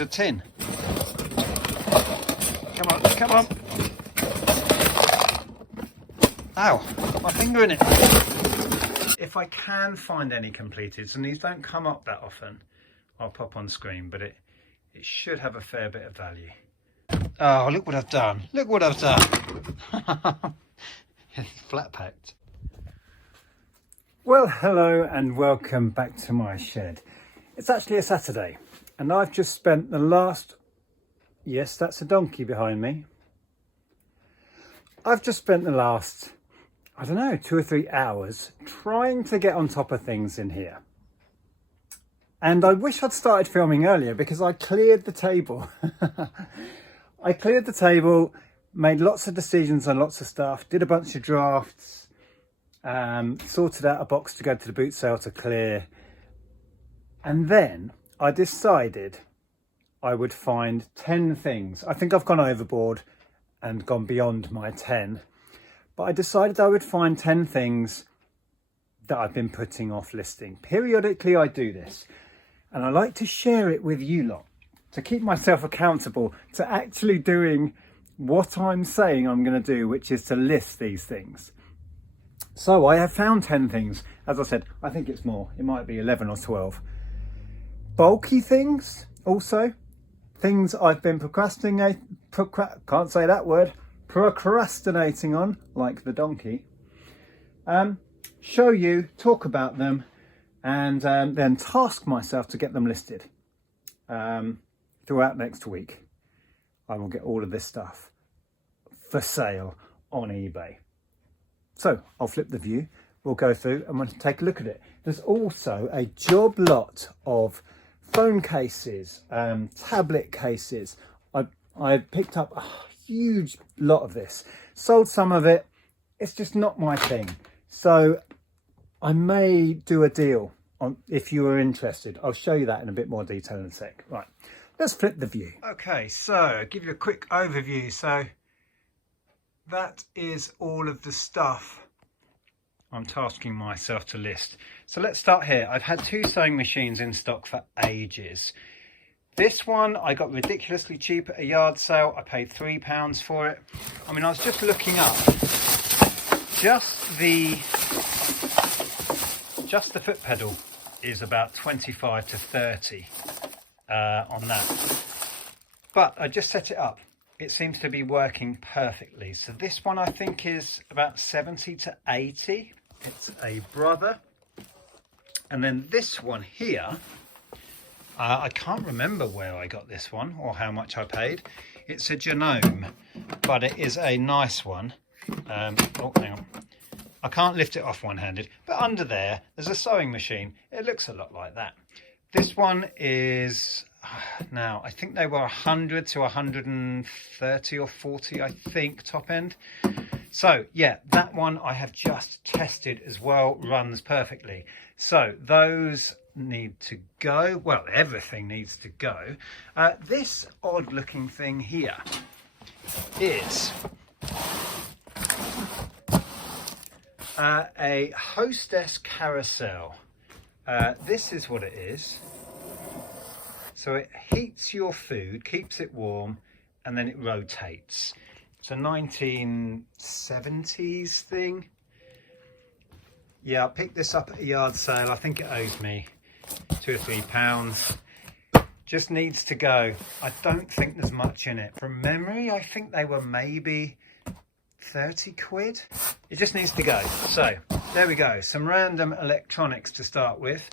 a tin. Come on, come on. Ow, my finger in it. If I can find any completeds, and these don't come up that often, I'll pop on screen, but it should have a fair bit of value. Oh, look what I've done. Look what I've done. It's flat packed. Well, hello and welcome back to my shed. It's actually a Saturday and I've just spent the last, yes, that's a donkey behind me. I've just spent the last, I don't know, 2 or 3 hours trying to get on top of things in here. And I wish I'd started filming earlier because I cleared the table. I cleared the table, made lots of decisions on lots of stuff, did a bunch of drafts, sorted out a box to go to the boot sale to clear. And then I decided I would find 10 things. I think I've gone overboard and gone beyond my 10. But I decided I would find 10 things that I've been putting off listing. Periodically I do this. And I like to share it with you lot to keep myself accountable to actually doing what I'm saying I'm going to do, which is to list these things. So I have found 10 things. As I said, I think it's more. It might be 11 or 12. Bulky things also. Things I've been procrastinating on, like the donkey. Show you, talk about them, and then task myself to get them listed. Throughout next week, I will get all of this stuff for sale on eBay. So I'll flip the view, we'll go through and we'll take a look at it. There's also a job lot of phone cases, tablet cases. I picked up a huge lot of this, sold some of it. It's just not my thing. So I may do a deal on if you are interested. I'll show you that in a bit more detail in a sec. Right, let's flip the view. Okay, so I'll give you a quick overview. So that is all of the stuff I'm tasking myself to list. So let's start here. I've had 2 sewing machines in stock for ages. This one I got ridiculously cheap at a yard sale. I paid £3 for it. I mean, I was just looking up. Just the foot pedal is about 25 to 30 on that. But I just set it up. It seems to be working perfectly. So this one I think is about 70 to 80. It's a brother. And then this one here, I can't remember where I got this one or how much I paid. It's a genome, but it is a nice one. Oh, hang on. I can't lift it off one-handed, but under there's a sewing machine. It looks a lot like that. This one is, now I think they were 100 to 130 or 40, I think, top end. So yeah, that one I have just tested as well, runs perfectly. So those need to go. Well, everything needs to go. This odd looking thing here is a Hostess Carousel. This is what it is. So it heats your food, keeps it warm, and then it rotates. It's a 1970s thing. Yeah, I picked this up at a yard sale. I think it owes me £2 or £3. Just needs to go. I don't think there's much in it. From memory, I think they were maybe 30 quid. It just needs to go. So there we go. Some random electronics to start with.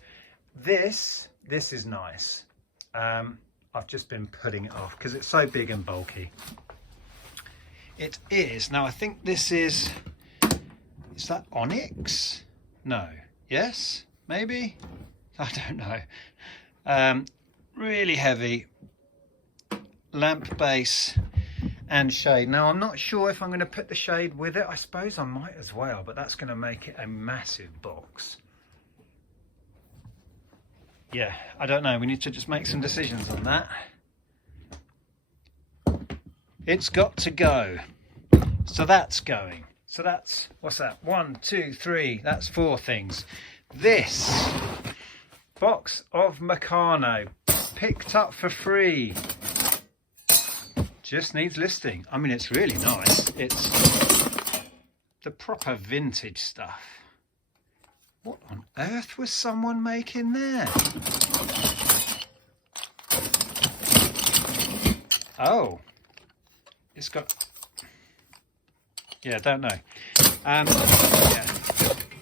This is nice. I've just been putting it off because it's so big and bulky. It is. Now I think this is that onyx? No. Yes? Maybe? I don't know. Really heavy. Lamp base and shade. Now I'm not sure if I'm going to put the shade with it. I suppose I might as well, but that's going to make it a massive box. Yeah, I don't know. We need to just make some decisions on that. It's got to go. So that's going. So that's, what's that? 1, 2, 3, that's 4 things. This box of Macaroni. picked up for free. Just needs listing. I mean, it's really nice. It's the proper vintage stuff. What on earth was someone making there? Oh, it's got, yeah, don't know. Yeah,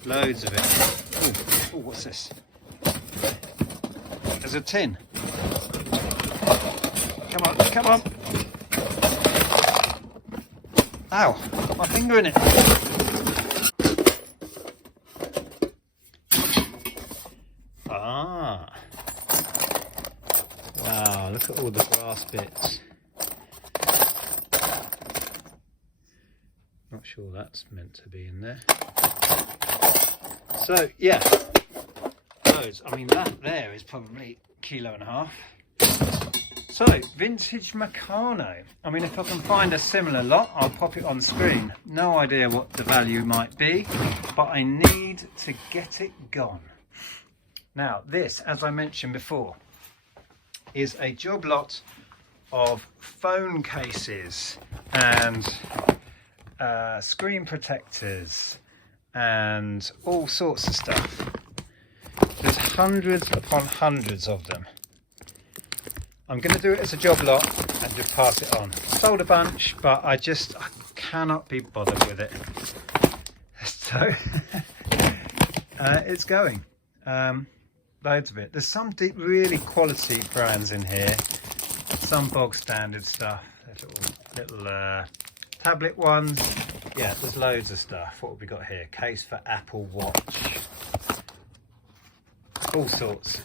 loads of it. Oh, what's this? There's a tin. Come on, come on. Ow, my finger in it. Ah. Wow, look at all the brass bits. Not sure that's meant to be in there. So, yeah. Loads. I mean, that there is probably 1.5 kilos. So, vintage Macaroni. I mean, if I can find a similar lot, I'll pop it on screen. No idea what the value might be, but I need to get it gone. Now, this, as I mentioned before, is a job lot of phone cases and screen protectors and all sorts of stuff. There's hundreds upon hundreds of them. I'm going to do it as a job lot and just pass it on. Sold a bunch, but I cannot be bothered with it. So it's going. Loads of it. There's some deep, really quality brands in here. Some bog standard stuff. There's little tablet ones. Yeah, there's loads of stuff. What have we got here? Case for Apple Watch. All sorts.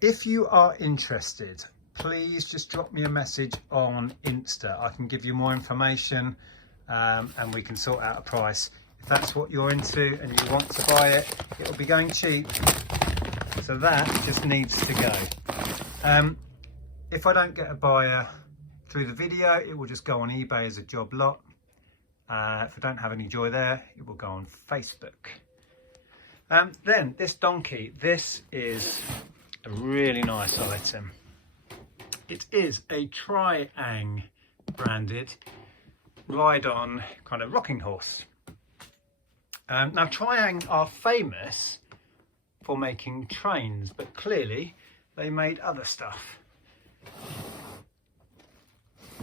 If you are interested, please just drop me a message on Insta. I can give you more information and we can sort out a price. If that's what you're into and you want to buy it, it'll be going cheap. So that just needs to go. If I don't get a buyer through the video, it will just go on eBay as a job lot. If I don't have any joy there, it will go on Facebook. Then this donkey, this is a really nice item. It is a Triang branded ride-on kind of rocking horse. Now Triang are famous for making trains, but clearly they made other stuff.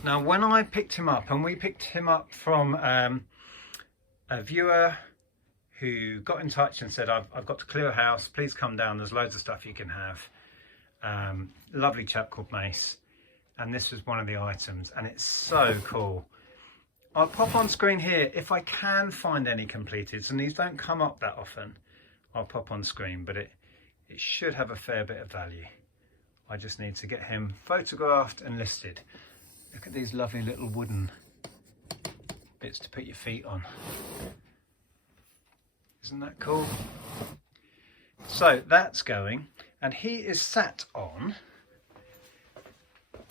Now when I picked him up, and we picked him up from a viewer who got in touch and said, I've got to clear a house, please come down, there's loads of stuff you can have. Lovely chap called Mace, and this was one of the items, and it's so cool. I'll pop on screen here if I can find any completeds, and these don't come up that often. I'll pop on screen, but it should have a fair bit of value. I just need to get him photographed and listed. Look at these lovely little wooden bits to put your feet on. Isn't that cool? So that's going, and he is sat on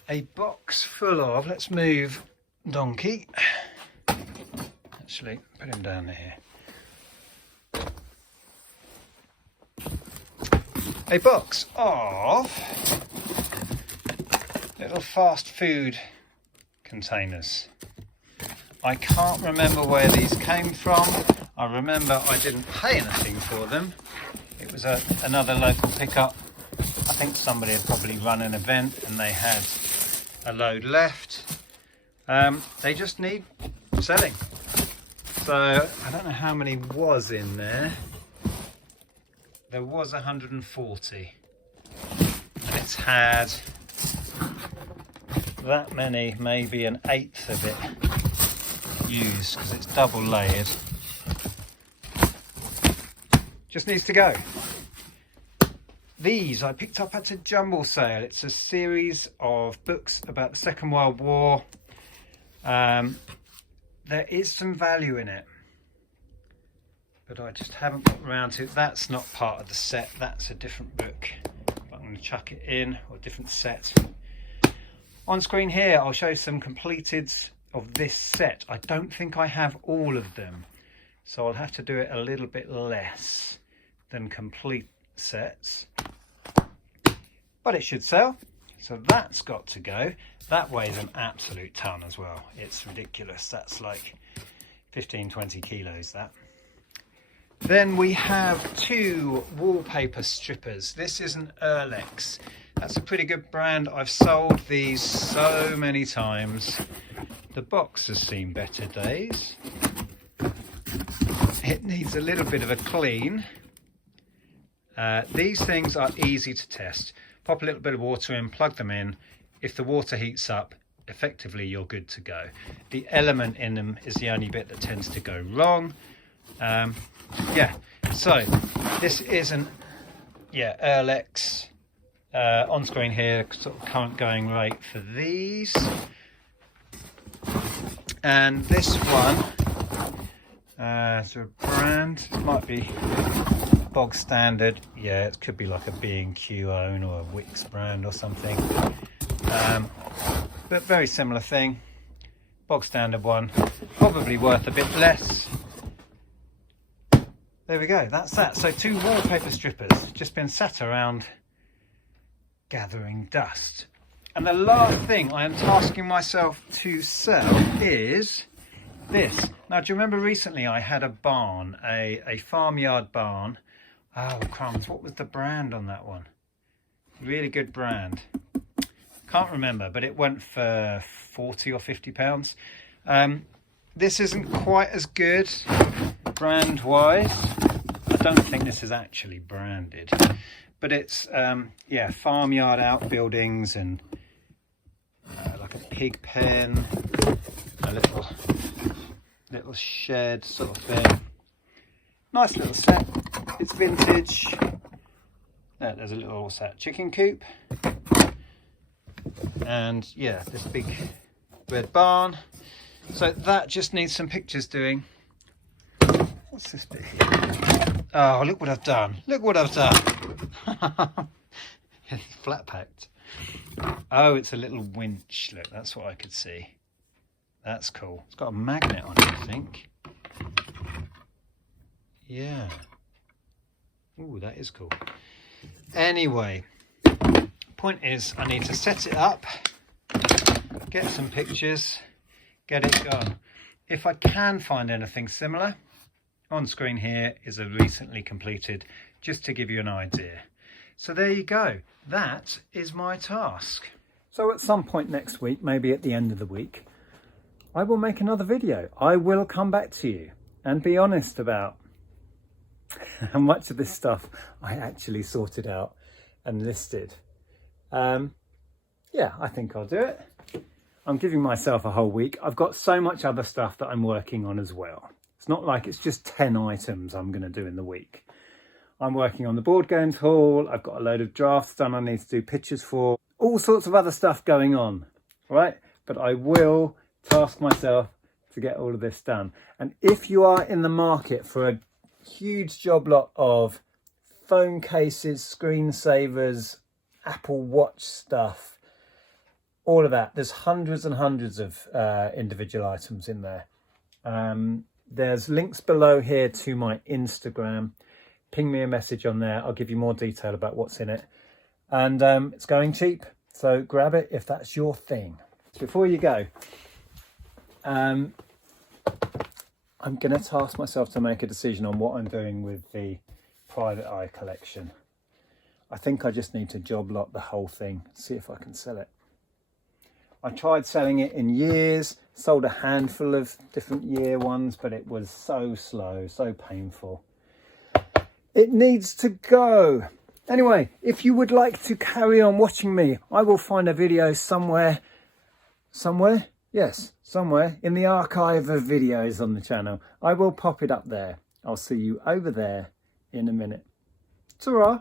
a box full of, let's move donkey. Actually, put him down here. A box of little fast food containers. I can't remember where these came from. I remember I didn't pay anything for them. It was another local pickup. I think somebody had probably run an event and they had a load left. They just need selling. So I don't know how many was in there. There was 140. And it's had that many, maybe an eighth of it used, because it's double layered. Just needs to go. These I picked up at a jumble sale. It's a series of books about the Second World War. There is some value in it, but I just haven't got around to it. That's not part of the set, that's a different book. I'm going to chuck it in, or a different set. On screen here, I'll show some completeds of this set. I don't think I have all of them, so I'll have to do it a little bit less than complete sets. but it should sell. So that's got to go. That weighs an absolute ton as well. It's ridiculous. That's like 15-20 kilos, that. Then we have 2 wallpaper strippers. This is an Urlex. That's a pretty good brand. I've sold these so many times. The box has seen better days. It needs a little bit of a clean. These things are easy to test. Pop a little bit of water in, plug them in. If the water heats up, effectively you're good to go. The element in them is the only bit that tends to go wrong. Yeah, so this is an Urlex. On screen here, sort of current going rate for these. And this one, it's a brand, it might be bog standard. Yeah, it could be like a B&Q own or a Wix brand or something. But very similar thing. Bog standard one, probably worth a bit less. There we go, that's that. So 2 wallpaper strippers, just been sat around gathering dust. And the last thing I am tasking myself to sell is this. Now, do you remember recently I had a barn, a farmyard barn? Oh, crumbs, what was the brand on that one? Really good brand. Can't remember, but it went for 40 or 50 pounds. This isn't quite as good brand wise. I don't think this is actually branded, but it's yeah, farmyard outbuildings and like a pig pen, a little shed sort of thing. Nice little set. It's vintage. There's a little, what's that, chicken coop. And yeah, this big red barn. So that just needs some pictures doing. What's this bit here? Oh, look what I've done. Look what I've done. Flat packed. Oh, it's a little winch. Look, that's what I could see. That's cool. It's got a magnet on it, I think. Yeah. Ooh, that is cool. Anyway, point is I need to set it up, get some pictures, get it gone. If I can find anything similar, on screen here is a recently completed, just to give you an idea. So there you go. That is my task. So at some point next week, maybe at the end of the week, I will make another video. I will come back to you and be honest about how much of this stuff I actually sorted out and listed. Yeah, I think I'll do it. I'm giving myself a whole week. I've got so much other stuff that I'm working on as well. It's not like it's just 10 items I'm going to do in the week. I'm working on the board games haul. I've got a load of drafts done I need to do pictures for. All sorts of other stuff going on, right? But I will task myself to get all of this done. And if you are in the market for a huge job lot of phone cases, screensavers, Apple Watch stuff, all of that, there's hundreds and hundreds of individual items in there. There's links below here to my Instagram. Ping me a message on there. I'll give you more detail about what's in it. And it's going cheap, so grab it if that's your thing. Before you go, I'm going to task myself to make a decision on what I'm doing with the private eye collection. I think I just need to job lot the whole thing, see if I can sell it. I tried selling it in years, sold a handful of different year ones, but it was so slow, so painful. It needs to go. Anyway, if you would like to carry on watching me, I will find a video somewhere, yes, somewhere in the archive of videos on the channel. I will pop it up there. I'll see you over there in a minute. Ta-ra.